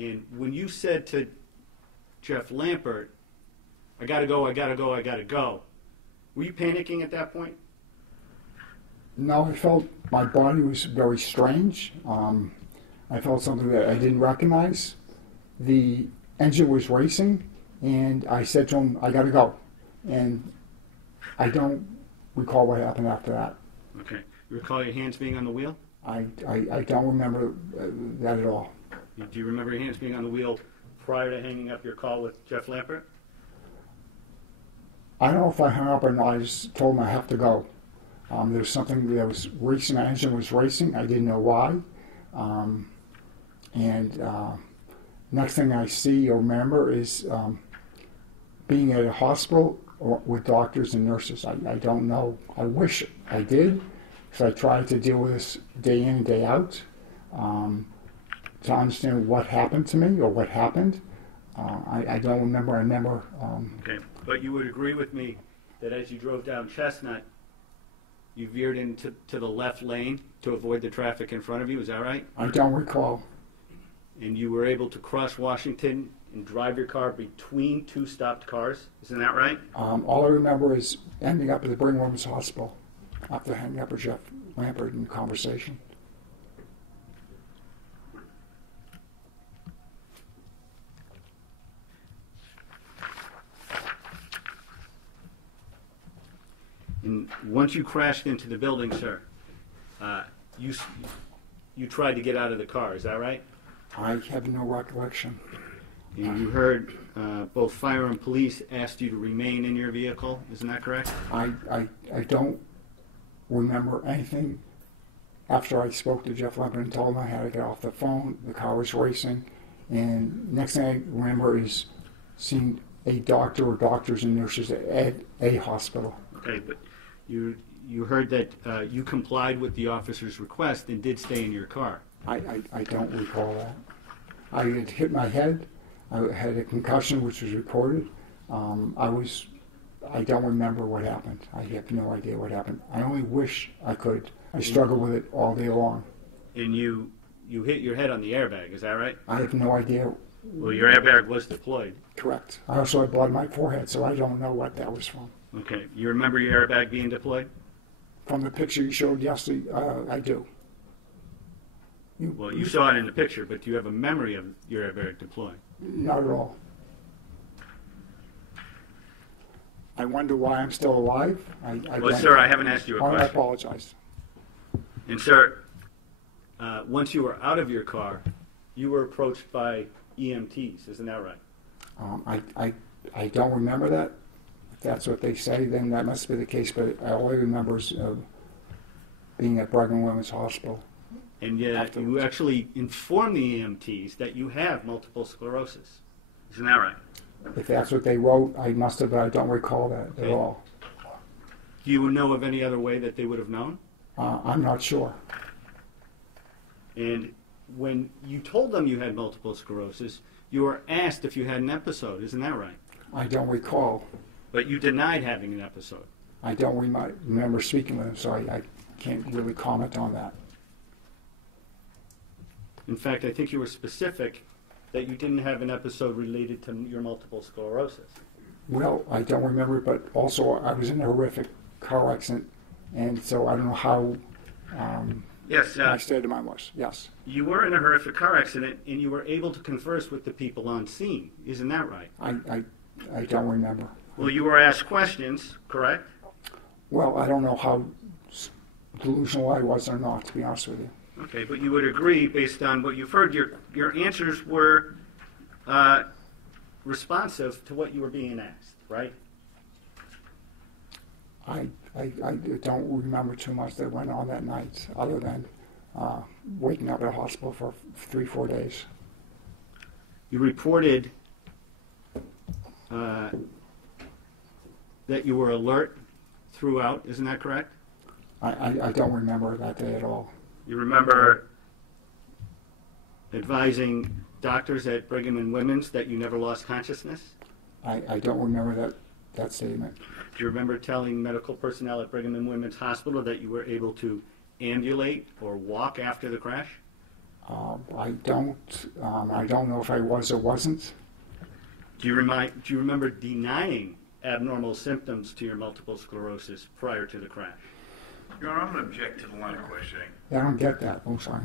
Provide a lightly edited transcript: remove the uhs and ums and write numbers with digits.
And when you said to Jeff Lampert, I gotta go, I gotta go, I gotta go, were you panicking at that point? No, I felt my body was very strange. I felt something that I didn't recognize. The engine was racing, and I said to him, I gotta go. And I don't recall what happened after that. Okay. You recall your hands being on the wheel? I don't remember that at all. Do you remember your hands being on the wheel prior to hanging up your call with Jeff Lampert? I don't know if I hung up or not. I just told him I have to go. There was something that was racing. My engine was racing. I didn't know why. Next thing I see or remember is being at a hospital with doctors and nurses. I don't know. I wish I did, because I tried to deal with this day in and day out to understand what happened to me or what happened. I don't remember. I remember. Okay, but you would agree with me that as you drove down Chestnut, you veered into the left lane to avoid the traffic in front of you. Is that right? I don't recall. And you were able to cross Washington and drive your car between two stopped cars. Isn't that right? All I remember is ending up at the Brigham Women's Hospital after hanging up with Jeff Lampert in conversation. And once you crashed into the building, sir, you tried to get out of the car. Is that right? I have no recollection. And you heard both fire and police asked you to remain in your vehicle. Isn't that correct? I don't remember anything after I spoke to Jeff Lampert and told him I had to get off the phone. The car was racing. And next thing I remember is seeing a doctor or doctors and nurses at a hospital. Okay, but you heard that you complied with the officer's request and did stay in your car. I don't recall that. I had hit my head. I had a concussion, which was reported. I don't remember what happened. I have no idea what happened. I only wish I could. I struggle with it all day long. And you hit your head on the airbag, is that right? I have no idea. Well, your airbag was deployed. Correct. I also had blood on my forehead, so I don't know what that was from. Okay. You remember your airbag being deployed? From the picture you showed yesterday, I do. Well, you saw it in the picture, but do you have a memory of your airbag deploying? Not at all. I wonder why I'm still alive. Well, sir, I haven't asked you a question. I apologize. And, sir, once you were out of your car, you were approached by EMTs. Isn't that right? I don't remember that. If that's what they say, then that must be the case. But all I remember is being at Brigham Women's Hospital. And yet you actually informed the EMTs that you have multiple sclerosis. Isn't that right? If that's what they wrote, I must have, but I don't recall that at all. Do you know of any other way that they would have known? I'm not sure. And when you told them you had multiple sclerosis, you were asked if you had an episode. Isn't that right? I don't recall. But you denied having an episode. I don't remember speaking with them, so I can't really comment on that. In fact, I think you were specific that you didn't have an episode related to your multiple sclerosis. Well, I don't remember it, but also I was in a horrific car accident, and so I don't know how yes, my state of mind was. Yes. You were in a horrific car accident, and you were able to converse with the people on scene. Isn't that right? I don't remember. Well, you were asked questions, correct? Well, I don't know how delusional I was or not, to be honest with you. Okay, but you would agree, based on what you've heard, your answers were responsive to what you were being asked, right? I don't remember too much that went on that night, other than waking up at a hospital for 3-4 days. You reported that you were alert throughout, isn't that correct? I don't remember that day at all. You remember advising doctors at Brigham and Women's that you never lost consciousness? I don't remember that statement. Do you remember telling medical personnel at Brigham and Women's Hospital that you were able to ambulate or walk after the crash? I don't know if I was or wasn't. Do you remember denying abnormal symptoms to your multiple sclerosis prior to the crash? Your Honor, I'm going to object to the line of questioning. I don't get that. I'm sorry.